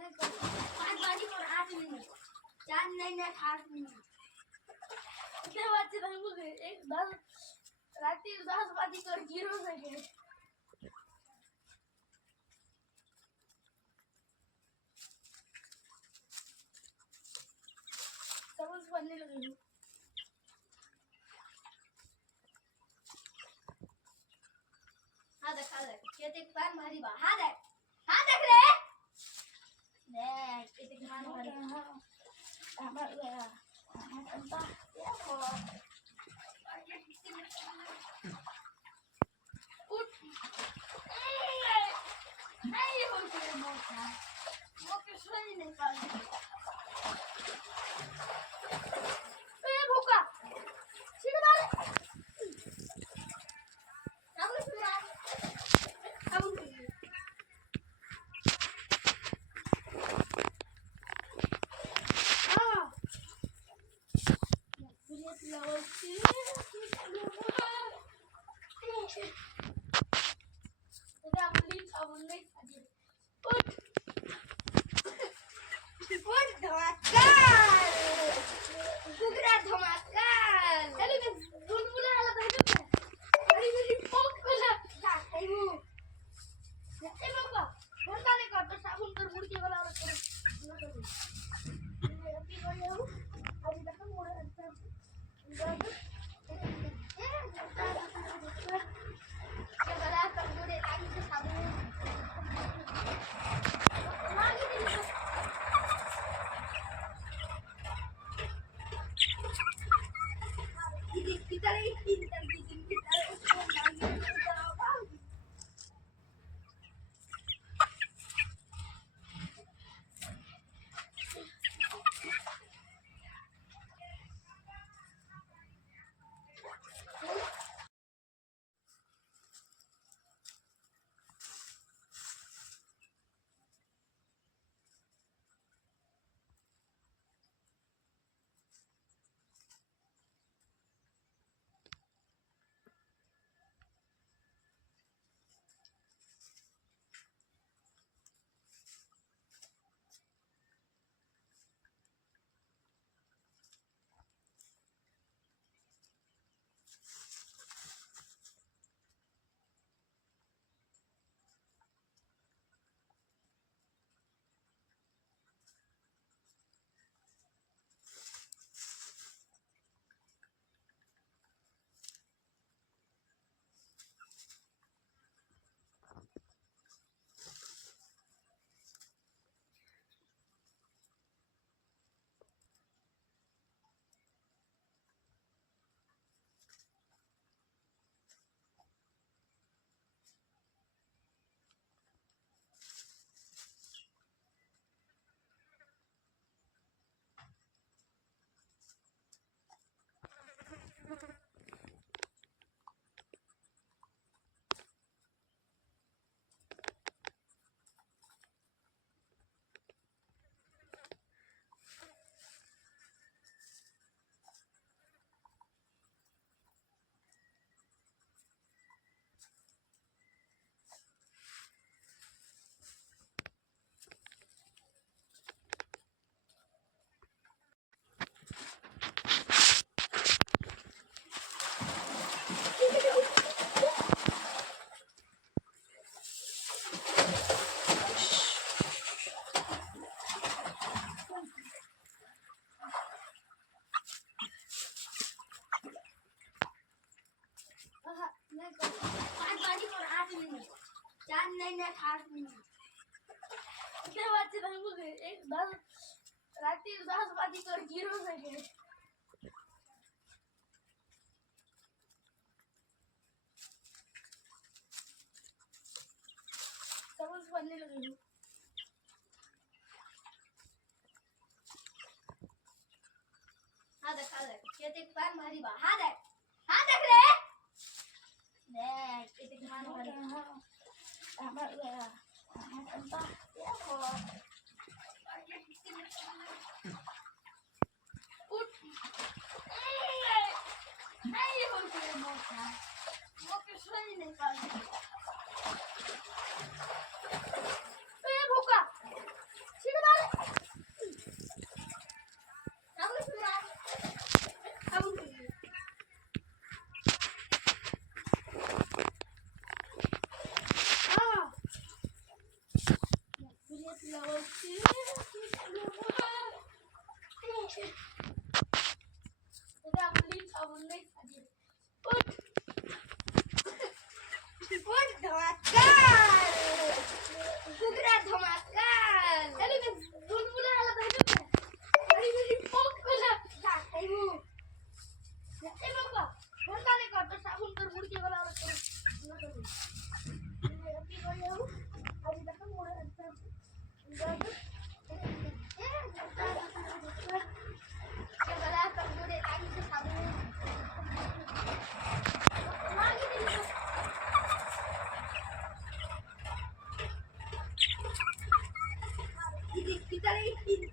5 বাজি পর 8 minute 4 9 8 minute कितने बजे तक मुझे एक 10 रात्रि 10 बजे कर 0 सेकंड समझ बनने लगी हाँ देख ये देख पैर मारी बा हाँ देख रे देख ये देख हाँ मारी हमारे गया हमारे उठ नहीं हो गया मोटा वो किसने नहीं निकाला ए भूखा सीधे मार अब सीधे अब हाँ मुझे लवसी Udah beli sabun nih aja. Dhamakan. Bukan dhamakan. Kalau kan bulan ala baju kan. Hari ini pokoknya tak ibu. Ya emang kok nih kata sabun terburuk kalau harus terus. Tapi kalau ya hari datang mulai ada. Kita lagi pintar bikin kita कितने बजे तक मुझे एक 10 रात्रि 10 बजे कर 0 second समझ बनने लगी हाँ देख ये देख पैर मारी बा हाँ देख रे देख ये देख हाँ मारी हमारे गया उठ नहीं हो गया मोटा वो किसने नहीं निकाला ए भूखा सीधे বলছি এটা আপনি সাবুন নেই সাজিয়ে ওঠ ধমাকাল কুকুরা ধমাকাল তাহলে বুলবুলা আলাদা হবে না আরে মেরি পক কোলা খাইবো এই বাবা বলতালে কত সাবুন তোর মুড়কে গলা আর কি করে যাও আজ দেখো মোড়ে একটা kita lagi